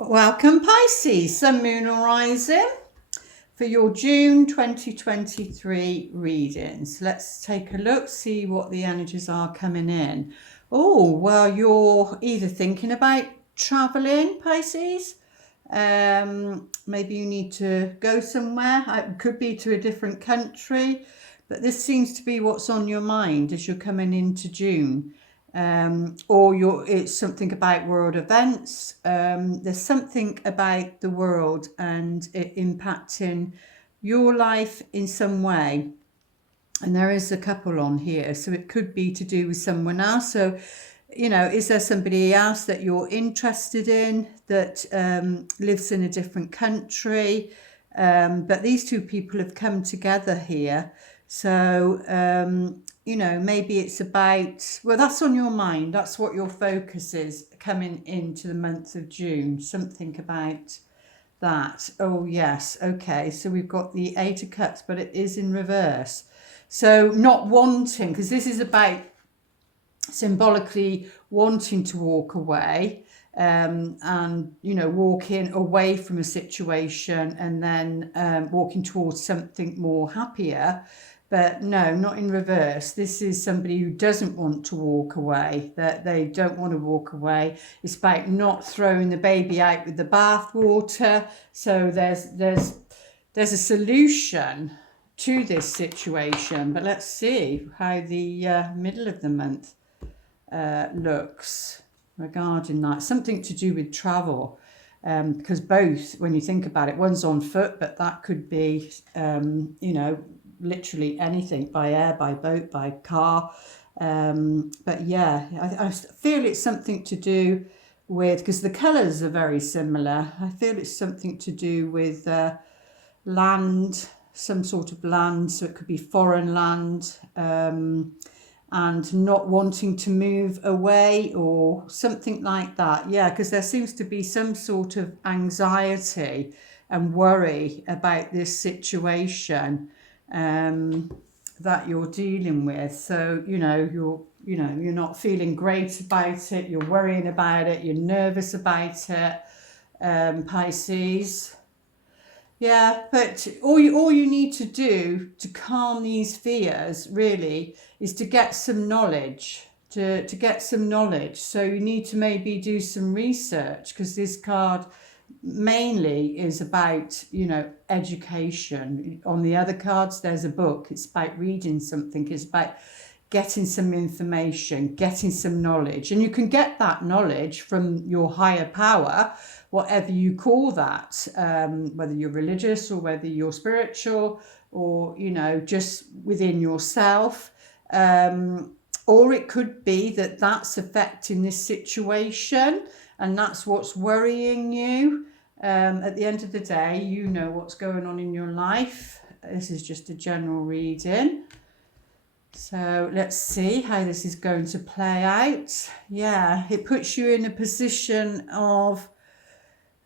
Welcome Pisces, Sun, Moon or Rising for your June 2023 readings. Let's take a look, see what the energies are coming in. Oh, well, you're either thinking about traveling, Pisces. Maybe you need to go somewhere. It could be to a different country, but this seems to be what's on your mind as you're coming into June. Or it's something about world events. There's something about the world and it impacting your life in some way. And there is a couple on here, so it could be to do with someone else. So, is there somebody else that you're interested in that lives in a different country? But these two people have come together here. So, maybe it's about, well, that's on your mind. That's what your focus is coming into the month of June. Something about that. Oh, yes. Okay. So we've got the Eight of Cups, but it is in reverse. So not wanting, because this is about symbolically wanting to walk away and walking away from a situation and then walking towards something more happier. But no, not in reverse. This is somebody who doesn't want to walk away, that they don't want to walk away. It's about not throwing the baby out with the bathwater. So there's a solution to this situation, but let's see how the middle of the month looks regarding that. Something to do with travel, because both, when you think about it, one's on foot, but that could be literally anything, by air, by boat, by car. But yeah, I feel it's something to do with, because the colours are very similar, I feel it's something to do with land, some sort of land. So it could be foreign land, and not wanting to move away or something like that. Yeah, because there seems to be some sort of anxiety and worry about this situation that you're dealing with. So you're not feeling great about it, you're worrying about it, you're nervous about it, Pisces. Yeah, but all you need to do to calm these fears really is to get some knowledge. To get some knowledge. So you need to maybe do some research, because this card mainly is about, education. On the other cards, there's a book. It's about reading something. It's about getting some information, getting some knowledge. And you can get that knowledge from your higher power, whatever you call that, whether you're religious or whether you're spiritual or, just within yourself. Or it could be that that's affecting this situation and that's what's worrying you. At the end of the day, you know what's going on in your life. This is just a general reading. So let's see how this is going to play out. Yeah, it puts you in a position of,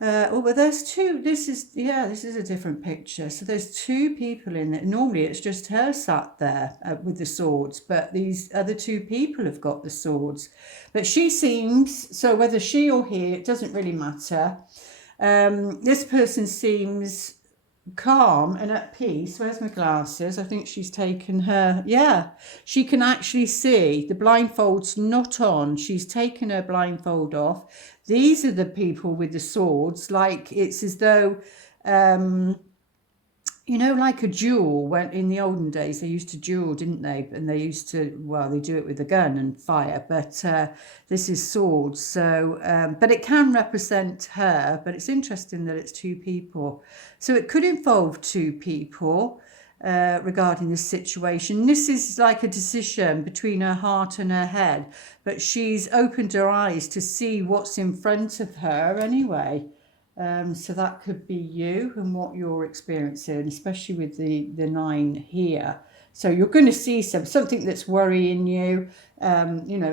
but there's two, this is a different picture. So there's two people in it. Normally it's just her sat there with the swords, but these other two people have got the swords. But she seems, so whether she or he, it doesn't really matter. This person seems calm and at peace. Where's my glasses? I think she's taken her, she can actually see. The blindfold's not on. She's taken her blindfold off. These are the people with the swords. Like, it's as though like a duel. When in the olden days they used to duel, didn't they? And they used to, well, they do it with a gun and fire, but this is swords. So but it can represent her. But it's interesting that it's two people, so it could involve two people regarding this situation. This is like a decision between her heart and her head, but she's opened her eyes to see what's in front of her anyway. So that could be you and what you're experiencing, especially with the 9 here. So you're going to see something that's worrying you,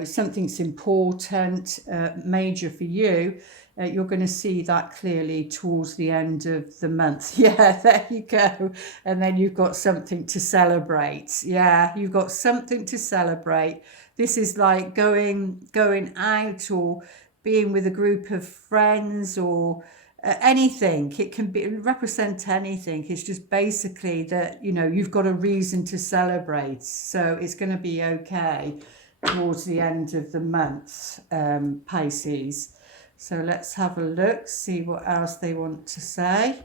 something's important, major for you. You're going to see that clearly towards the end of the month. Yeah, there you go. And then you've got something to celebrate. Yeah, you've got something to celebrate. This is like going out or being with a group of friends or anything. It can be represent anything. It's just basically that, you know, you've got a reason to celebrate, so it's going to be okay towards the end of the month, Pisces. So let's have a look, see what else they want to say.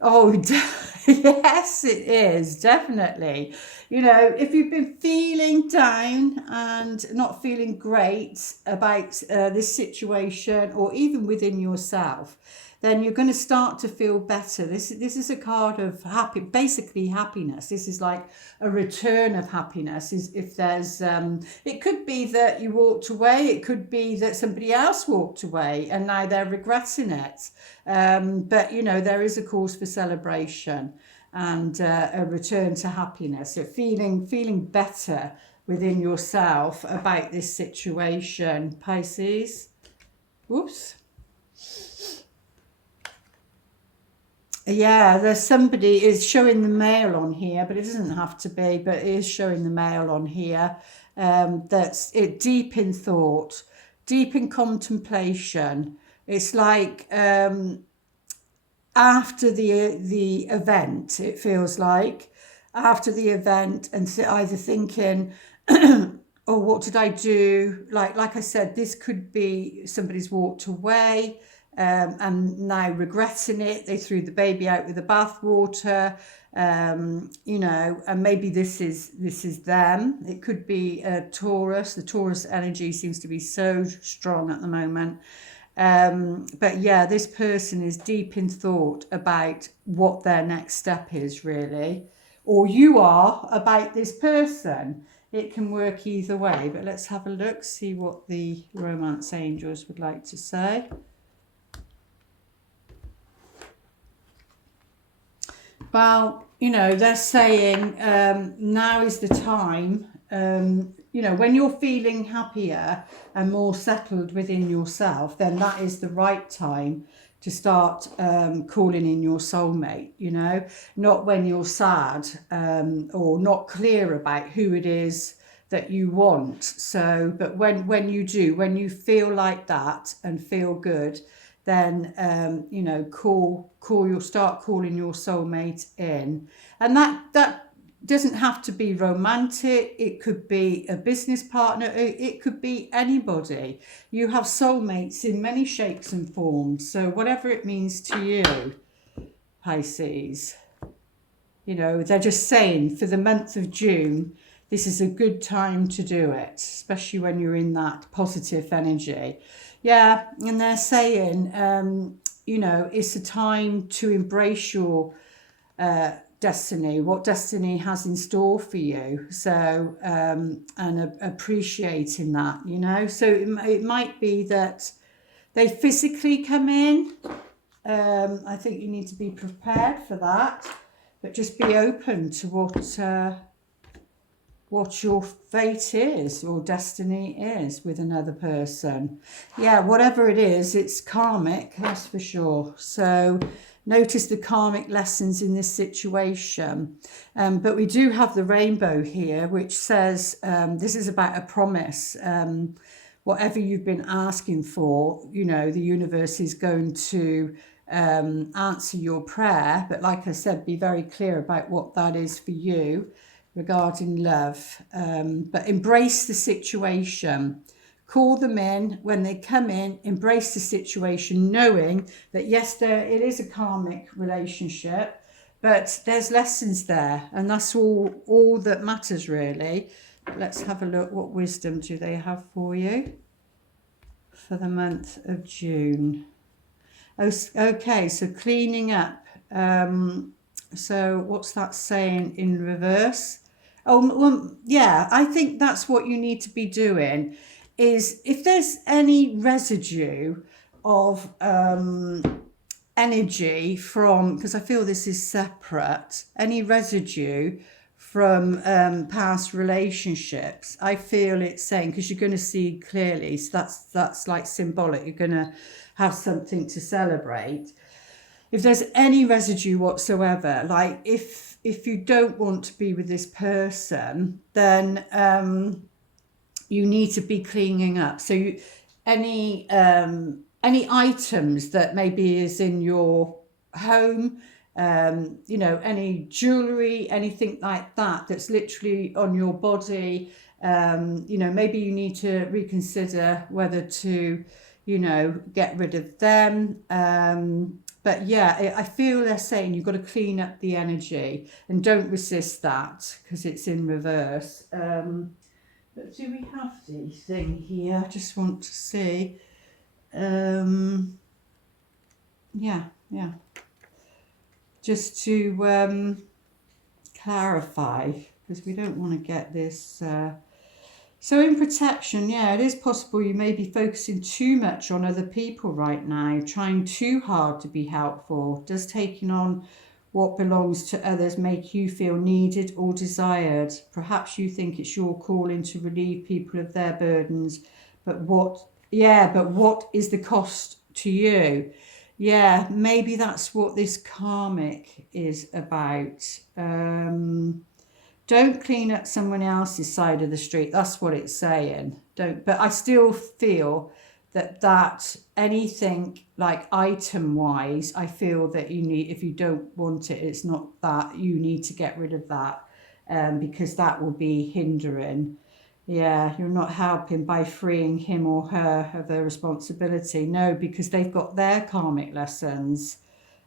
Oh, yes, it is, definitely. You know, if you've been feeling down and not feeling great about this situation, or even within yourself, then you're going to start to feel better. This is a card of basically happiness. This is like a return of happiness. Is if there's, it could be that you walked away. It could be that somebody else walked away and now they're regretting it. But you know, there is a cause for celebration and a return to happiness. So feeling better within yourself about this situation, Pisces. Whoops. Yeah, there's somebody is showing the male on here, but it doesn't have to be, but it is showing the male on here. That's it, deep in thought, deep in contemplation. It's like after the event, it feels like after the event, and either thinking, oh, what did I do? Like I said, this could be somebody's walked away. And now regretting it. They threw the baby out with the bathwater, you know, and maybe this is them. It could be a Taurus. The Taurus energy seems to be so strong at the moment. But yeah, this person is deep in thought about what their next step is, really, or you are about this person. It can work either way, but let's have a look, see what the romance angels would like to say. Well, you know, they're saying now is the time, you know, when you're feeling happier and more settled within yourself, then that is the right time to start calling in your soulmate, you know, not when you're sad or not clear about who it is that you want. So, but when you do, when you feel like that and feel good, then you know, start calling your soulmate in, and that doesn't have to be romantic. It could be a business partner. It could be anybody. You have soulmates in many shapes and forms. So whatever it means to you, Pisces, you know, they're just saying for the month of June, this is a good time to do it, especially when you're in that positive energy. Yeah, and they're saying, you know, it's a time to embrace your destiny, what destiny has in store for you. So, and appreciating that, you know. So it might be that they physically come in. I think you need to be prepared for that, but just be open to what your fate is, your destiny is with another person. Yeah, whatever it is, it's karmic, that's for sure. So notice the karmic lessons in this situation. But we do have the rainbow here, which says this is about a promise. Whatever you've been asking for, you know, the universe is going to answer your prayer. But like I said, be very clear about what that is for you regarding love, but embrace the situation. Call them in when they come in, embrace the situation, knowing that yes, it is a karmic relationship, but there's lessons there, and that's all that matters, really. Let's have a look. What wisdom do they have for you for the month of June? Okay, so cleaning up. So what's that saying in reverse? Oh, well, yeah, I think that's what you need to be doing, is if there's any residue of energy from, because I feel this is separate, any residue from past relationships, I feel it's saying, because you're going to see clearly, so that's like symbolic, you're going to have something to celebrate. If there's any residue whatsoever, like if you don't want to be with this person, then you need to be cleaning up. So any items that maybe is in your home, you know, any jewelry, anything like that that's literally on your body, you know, maybe you need to reconsider whether to, you know, get rid of them. But yeah, I feel they're saying you've got to clean up the energy and don't resist that because it's in reverse. But do we have the thing here? I just want to see. Yeah. Just to clarify, because we don't want to get this. So in protection, yeah, it is possible you may be focusing too much on other people right now, trying too hard to be helpful. Does taking on what belongs to others make you feel needed or desired? Perhaps you think it's your calling to relieve people of their burdens, but what is the cost to you? Yeah, maybe that's what this karmic is about. Don't clean up someone else's side of the street. That's what it's saying. Don't. But I still feel that anything like item wise, I feel that you need, if you don't want it, it's not that you need to get rid of that, because that will be hindering. Yeah, you're not helping by freeing him or her of their responsibility. No, because they've got their karmic lessons.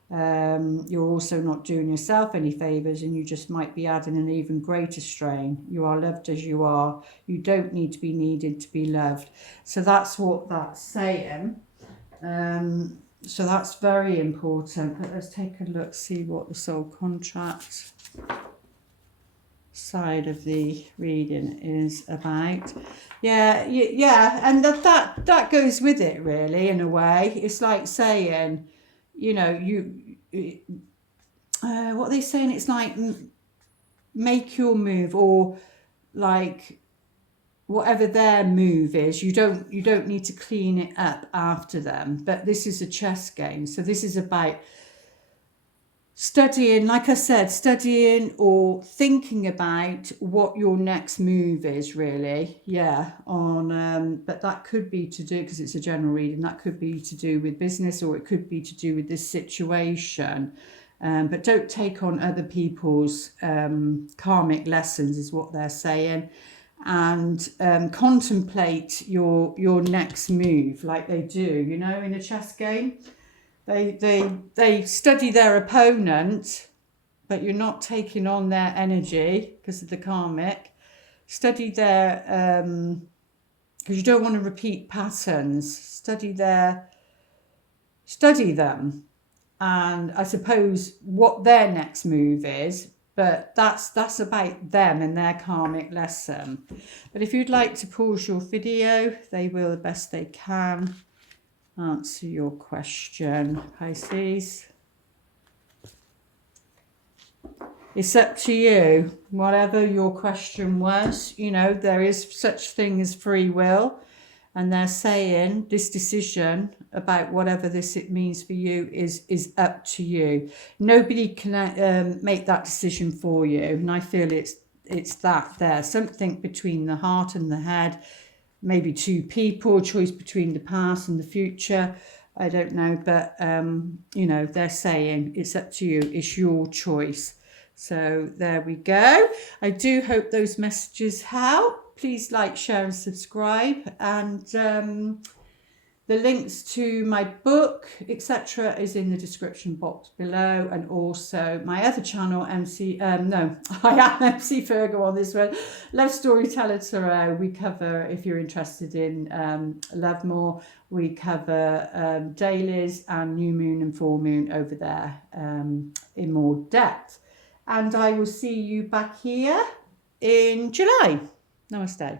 You're also not doing yourself any favours, and you just might be adding an even greater strain. You are loved as you are. You don't need to be needed to be loved. So that's what that's saying. So that's very important. But let's take a look, see what the soul contract side of the reading is about. Yeah, and that goes with it, really, in a way. It's like saying, you know, what are they saying? It's like make your move, or like whatever their move is, you don't need to clean it up after them. But this is a chess game, so this is about studying, like I said, studying or thinking about what your next move is, really. Yeah, on but that could be to do, because it's a general reading, that could be to do with business, or it could be to do with this situation. But don't take on other people's karmic lessons, is what they're saying. And contemplate your next move, like they do, you know, in a chess game. They study their opponent, but you're not taking on their energy because of the karmic. Study their, because you don't want to repeat patterns. Study them, and I suppose what their next move is. But that's about them and their karmic lesson. But if you'd like to pause your video, they will the best they can answer your question, Pisces. It's up to you. Whatever your question was, you know, there is such thing as free will. And they're saying this decision about whatever it means for you is up to you. Nobody can make that decision for you. And I feel it's that there. Something between the heart and the head. Maybe two people, choice between the past and the future. I don't know. But, you know, they're saying it's up to you. It's your choice. So there we go. I do hope those messages help. Please like, share and subscribe. And the links to my book, etc. is in the description box below. And also my other channel, I am MC Fergo on this one. Love-storyteller Tarot. We cover, if you're interested in love more, we cover dailies and new moon and full moon over there in more depth. And I will see you back here in July. Namaste.